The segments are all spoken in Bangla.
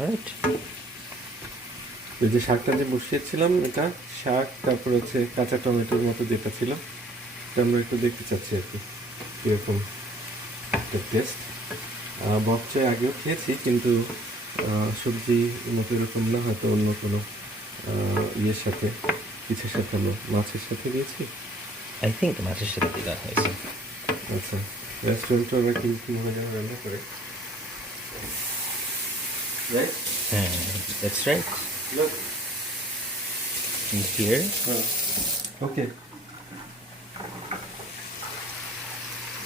রাইট। ওই যে শাকটা যে বসিয়েছিলাম, এটা শাক, তারপর হচ্ছে কাঁচা টমেটোর মতো যেটা ছিল, এটা আমরা একটু দেখতে চাচ্ছি আর কি কীরকম একটা টেস্ট। বক চা আগেও খেয়েছি, কিন্তু সবজি মতো এরকম না, হয়তো অন্য কোনো ইয়ের সাথে, কিছুর সাথে, আমরা মাছের সাথে দিয়েছি। আই থিঙ্ক মাছের সাথে দেওয়া হয়েছে। আচ্ছা, রেস্টুরেন্টে ওরা কীভাবে যেন রান্না করে, রাইট? হ্যাঁ, দ্যাটস রাইট। Look. হিয়ার। ওকে,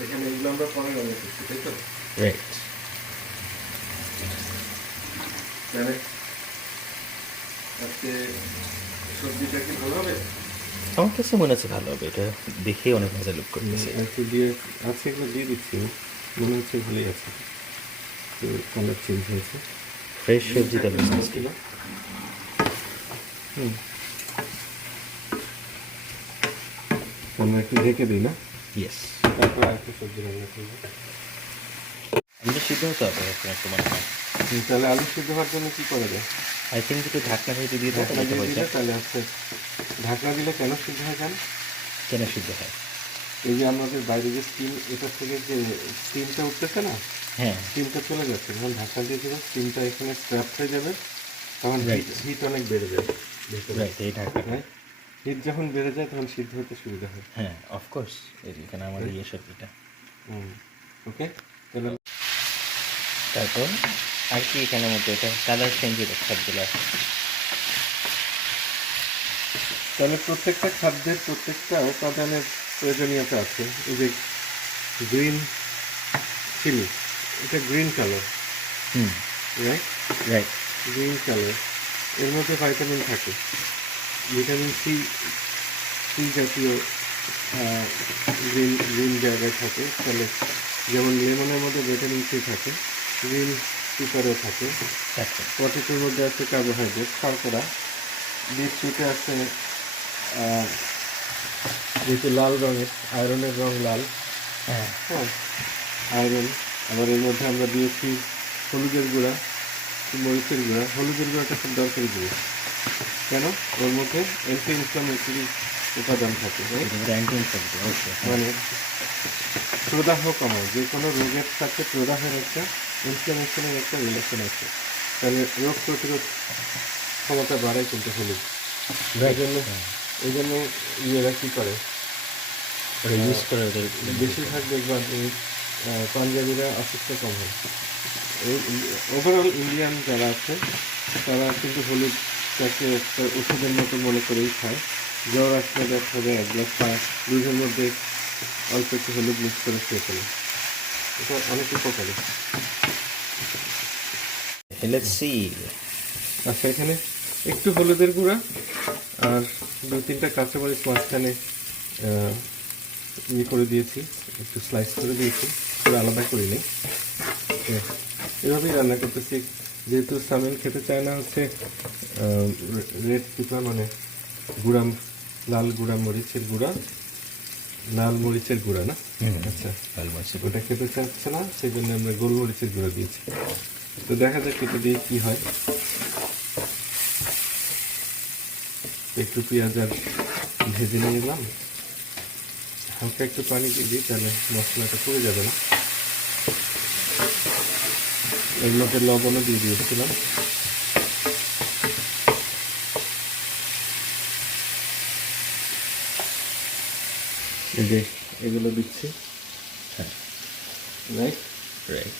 এখানে এগুলো আমরা পরে রান্না করছি, তাই তো? রাইট। তাহলে আজকে সবজিটা কি ভালো হবে? আমার কাছে মনে হচ্ছে ভালো হবে, এটা দেখে অনেক মজা লুক করতেছে। একটু দিয়ে আছে, এগুলো দিয়ে দিচ্ছি, মনে হচ্ছে ভালোই আছে, তো কালার চেঞ্জ হয়েছে। ফ্রেশ সবজিটা বেশ টেস্টি। ছিল। আমরা একটু ঢেকে দিই না, ইয়েস। তারপর একটু সবজি রান্না করবো। আলু সিদ্ধ হতে হবে এখন একটু মনে হয়। তাহলে আলু সিদ্ধ হওয়ার জন্য কি করা যায়? আই থিঙ্ক একটু ঢাকনা দিয়ে দিয়ে দাও, ঢাকনা তাহলে দিয়ে হয়ে দিলে যায়। তাহলে হচ্ছে, ঢাকনা দিলে কেন সিদ্ধ হয়ে যান? কেন সিদ্ধ হয়? এই যে আমাদের বাইরে যে স্টিম, এটা থেকে যে স্টিমটা উঠতেছে না, হ্যাঁ, স্টিমটা চলে যাচ্ছে, যখন ঢাকনা দিয়ে দেবো স্টিমটা এখানে ট্র্যাপ হয়ে যাবে, তখন রাইট হিট অনেক বেড়ে যাবে ভেতরে, রাইট, এই ঢাকনাটা। রাইট? হিট যখন বেড়ে যায় তখন সিদ্ধ হতে সুবিধা হয়। হ্যাঁ, অফকোর্স। এখানে আমার ইয়ে সবজিটা। ওকে, তাহলে তারপর আর কি এখানের মধ্যে এটা কালার চেঞ্জ হয়ে সবগুলো। তাহলে প্রত্যেকটা খাদ্যের প্রত্যেকটা উপাদানের প্রয়োজনীয়তা আছে। এই যে গ্রিন চিলি, এটা গ্রিন কালার, হুম, রাইট? রাইট। গ্রিন কালার, এর মধ্যে ভাইটামিন থাকে, ভিটামিন সি, সি জাতীয় গ্রিন গ্রিন জায়গায় থাকে। তাহলে যেমন লেমনের মধ্যে ভিটামিন সি থাকে, গ্রিন পেপারেও থাকে, আচ্ছা। পটেটোর মধ্যে আছে কার্বোহাইড্রেট, শর্করা, বিটরুটে আছে যেহেতু লাল রঙের, আয়রনের রং লাল, হ্যাঁ, হ্যাঁ, আয়রন। আবার এর মধ্যে আমরা দিয়েছি হলুদের গুঁড়া, মরিচের গুঁড়া। হলুদের গুঁড়াটা খুব দরকারি জিনিস, কেন? ওর মধ্যে অ্যান্টি ইনফ্লামেটরি উপাদান থাকে, right? ব্র্যান্ডিং সবজি অবশ্যই। মানে প্রদাহ কমায়, যে কোনো রোগের সাথে প্রদাহের একটা, ইনফ্লামেশনের একটা রিলেশন আছে। তাহলে রোগ প্রতিরোধ ক্ষমতা বাড়ায় কিন্তু হলুদ। এই জন্য ইয়েরা কী করে, ওরা ইউজ করে ওদের। বেশিরভাগ দেখবেন এই পাঞ্জাবিরা অসুস্থ কম হয়। এই ওভারঅল ইন্ডিয়ান যারা আছে তারা কিন্তু হলুদটাকে একটা ওষুধের মতো মনে করেই খায়। জ্বর আসলে দেখা হবে এক গ্লাস দুধের মধ্যে অল্প একটু হলুদ মিক্স করে খেয়ে ফেলে, এটা অনেক উপকারী। Let's see. আচ্ছা, এখানে একটু হলুদের গুঁড়া আর 2-3টা কাঁচামরিচ মাঝখানে ইয়ে করে দিয়েছি, একটু স্লাইস করে দিয়েছি, পুরো আলাদা করিনি। এভাবেই রান্না করতেছি, যেহেতু সামিন খেতে চায় না হচ্ছে রেড পেপার, মানে গুঁড়া, লাল গুঁড়া মরিচের গুঁড়া, লাল মরিচের গুঁড়া না, আচ্ছা, ওটা খেতে চাচ্ছে না, সেই জন্য আমরা গোলমরিচের গুঁড়া দিয়েছি। তো দেখা যাক এটা দিয়ে কী হয়। একটু পেঁয়াজ আর ভেজে নিয়ে এলাম, হালকা একটু পানি দিয়ে দিই, তাহলে মশলাটা পুড়ে যাবে না। এর মধ্যে লবণও দিয়ে দিয়েছিলাম। এই যে এগুলো দিচ্ছি, হ্যাঁ, রাইট? রাইট।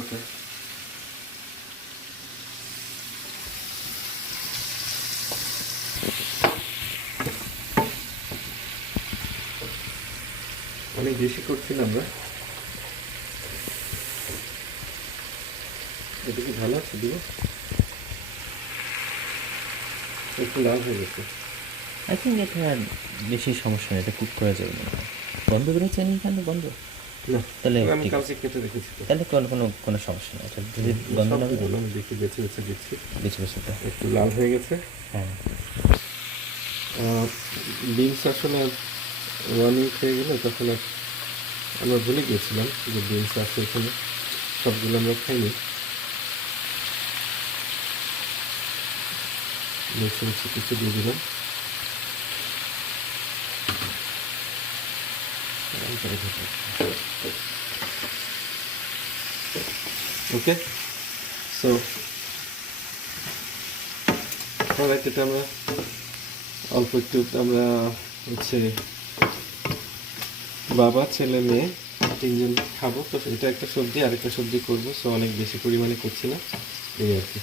ওকে, অনেক বেশি করছি না আমরা, এটা কি ভালো আছে? দিব একটু লাল হয়ে গেছে। আই থিঙ্ক এটা বেশি সমস্যা নেই, এটা কুক করা যাবে মনে হয়। বন্ধ করে চেনি কেন বন্ধ? না, তাহলে আমি ঠিক কালকে আছে, কেটে রেখেছি তো। তাহলে কোনো কোনো কোনো সমস্যা নেই, এটা যদি গন্ধ সব না দিব বেরোয়। না, আমি দেখি বেছে বেছে দিচ্ছি। বেছে বেছে তো। একটু লাল হয়ে গেছে। হ্যাঁ, বিনস আসলে রানিং হয়ে গেলে তখন আর আমরা ভুলে গিয়েছিলাম যে বিনস আছে এখানে, সবগুলো আমরা খাইনি। মিক্সি কিছু দিয়ে দিলাম। ওকে, সো অলরাইট, এটা আমরা অল্প একটু আমরা হচ্ছে বাবা ছেলে মেয়ে 3 জন খাবো। তো এটা একটা সবজি, আরেকটা সবজি করবো, সো অনেক বেশি পরিমাণে করছি না, এই আর কি।